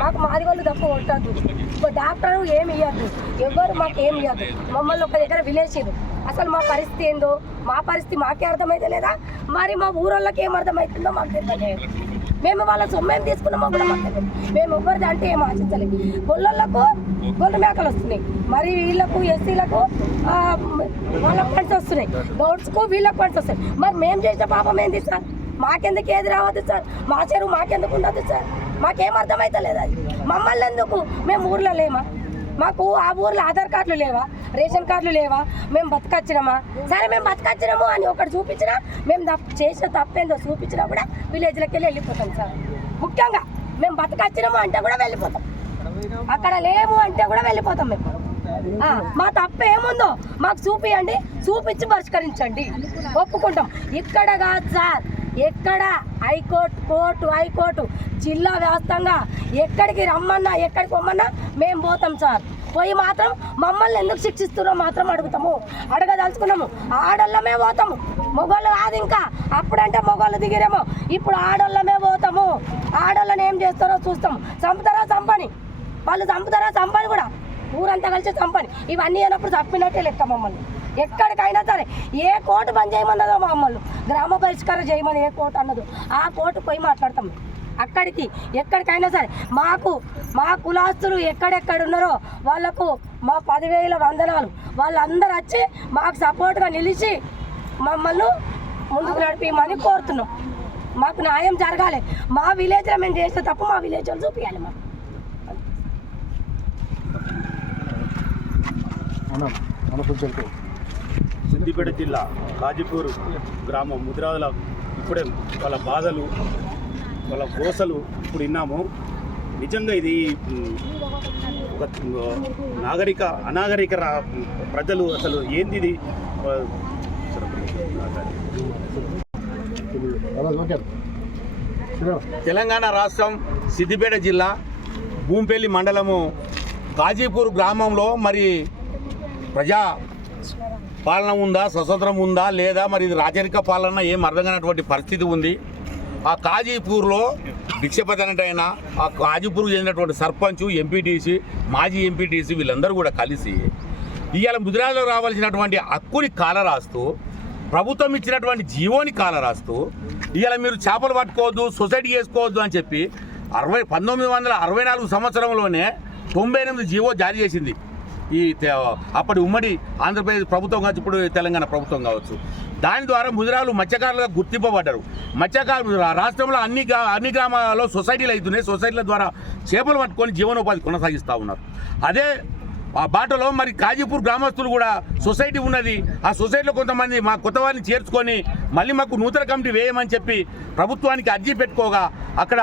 మాకు మాది వాళ్ళు తప్పు కొట్టద్దు. డాక్టర్ ఏమి ఇవ్వద్దు ఎవరు మాకు ఏమి ఇవ్వద్దు మమ్మల్ని ఒక దగ్గర విలేసిరు అసలు మా పరిస్థితి ఏందో మా పరిస్థితి మాకే అర్థమైతే లేదా? మరి మా ఊరోళ్ళకి ఏం అర్థమవుతుందో మాకు తెలియదు. మేము వాళ్ళ సొమ్మేం తీసుకున్నామో కూడా మాకు తెలియదు. మేము ఎవరిది అంటే ఏం ఆశించలేదు గొల్లలకు గొల్ల మేకలు వస్తున్నాయి. మరి వీళ్ళకు ఎస్సీలకు వాళ్ళ ఫండ్స్ వస్తున్నాయి. గౌడ్స్కు వీళ్ళకి ఫండ్స్ వస్తున్నాయి. మరి మేము చేసిన పాపం ఏంది సార్? మాకెందుకు ఏది రావద్దు సార్? మా చెరువు మాకెందుకు ఉండదు సార్? మాకేం అర్థమవుతలేదు అది. మమ్మల్ని ఎందుకు? మేము ఊర్లో లేమా? మాకు ఆ ఊర్లో ఆధార్ కార్డులు లేవా? రేషన్ కార్డులు లేవా? మేము బతకచ్చినామా? సరే మేము బతకచ్చినాము అని ఒకటి చూపించినా మేము తప్పు చేసిన తప్పేందో చూపించినా కూడా విలేజ్లోకి వెళ్ళి వెళ్ళిపోతాం సార్. ముఖ్యంగా మేము బతకచ్చినాము అంటే కూడా వెళ్ళిపోతాం. అక్కడ లేము అంటే కూడా వెళ్ళిపోతాం మేము. మా తప్ప ఏముందో మాకు చూపియండి చూపించి పరిష్కరించండి ఒప్పుకుంటాం. ఇక్కడ కాదు సార్. ఎక్కడ హైకోర్టు కోర్టు హైకోర్టు? జిల్లా వ్యాప్తంగా ఎక్కడికి రమ్మన్నా ఎక్కడికి పొమ్మన్నా మేము పోతాం సార్. పోయి మాత్రం మమ్మల్ని ఎందుకు శిక్షిస్తున్నారో మాత్రం అడుగుతాము. అడగదలుచుకున్నాము. ఆడోళ్ళమే పోతాము. మొగోళ్ళు కాదు ఇంకా. అప్పుడంటే మొగోళ్ళు దిగిరేమో. ఇప్పుడు ఆడోళ్ళమే పోతాము. ఆడోళ్ళని ఏం చేస్తారో చూస్తాం. చంపుతారా చంపని? వాళ్ళు చంపుతారా చంపని కూడా? ఊరంతా కలిసి చంపని. ఇవన్నీ అయినప్పుడు తప్పినట్టే లెక్క మమ్మల్ని. ఎక్కడికైనా సరే ఏ కోర్టు బంద్ చేయమన్నదో మమ్మల్ని గ్రామ పరిష్కారం చేయమని ఏ కోర్టు అన్నదో. ఆ కోర్టు పోయి మాట్లాడతాం. అక్కడికి ఎక్కడికైనా సరే మాకు మా కులాస్తులు ఎక్కడెక్కడ ఉన్నారో వాళ్ళకు మా పదివేల వందనాలు. వాళ్ళందరూ వచ్చి మాకు సపోర్ట్గా నిలిచి మమ్మల్ని ముందుకు నడిపించమని కోరుతున్నాం. మాకు న్యాయం జరగాలి. మా విలేజ్లో మేము చేస్తే తప్పు మా విలేజ్ వాళ్ళు చూపించాలి మాకు అన్న అన్న సిద్దిపేట జిల్లా కాజీపూర్ గ్రామం ముదిరాజుల ఇప్పుడే వాళ్ళ బాధలు వాళ్ళ గోసలు ఇప్పుడు విన్నాము. నిజంగా ఇది ఒక నాగరిక అనాగరిక రా- ప్రజలు అసలు ఏంది ఇది? తెలంగాణ రాష్ట్రం సిద్దిపేట జిల్లా భూంపల్లి మండలము గాజీపూర్ గ్రామంలో మరి ప్రజా పాలన ఉందా? స్వతంత్రం ఉందా? లేదా? మరి ఇది రాజరిక పాలన ఏం అర్థం కానటువంటి పరిస్థితి ఉంది. ఆ కాజీపూర్లో భిక్షపతనటైన ఆ కాజీపూర్కు చెందినటువంటి సర్పంచ్ ఎంపీటీసీ మాజీ ఎంపీటీసీ వీళ్ళందరూ కూడా కలిసి ఇవాళ ముదిరాజులో రావాల్సినటువంటి హక్కుని కాలరాస్తూ ప్రభుత్వం ఇచ్చినటువంటి జీవోని కాలరాస్తూ ఇవాళ మీరు చేపలు పట్టుకోవద్దు సొసైటీ చేసుకోవద్దు అని చెప్పి అరవై పంతొమ్మిది వందల అరవై నాలుగు సంవత్సరంలోనే తొంభై ఎనిమిది జీవో జారీ చేసింది. ఈ అప్పటి ఉమ్మడి ఆంధ్రప్రదేశ్ ప్రభుత్వం కావచ్చు ఇప్పుడు తెలంగాణ ప్రభుత్వం కావచ్చు. దాని ద్వారా ముదిరాలు మత్స్యకారులుగా గుర్తింపబడ్డారు. మత్స్యకారులు రాష్ట్రంలో అన్ని అన్ని గ్రామాలలో సొసైటీలు అవుతున్నాయి సొసైటీల ద్వారా చేపలు పట్టుకొని జీవనోపాధి కొనసాగిస్తూ ఉన్నారు. అదే ఆ బాటలో మరి కాజీపూర్ గ్రామస్తులు కూడా సొసైటీ ఉన్నది. ఆ సొసైటీలో కొంతమంది మా కొత్త వారిని చేర్చుకొని మళ్ళీ మాకు నూతన కమిటీ వేయమని చెప్పి ప్రభుత్వానికి అర్జీ పెట్టుకోగా అక్కడ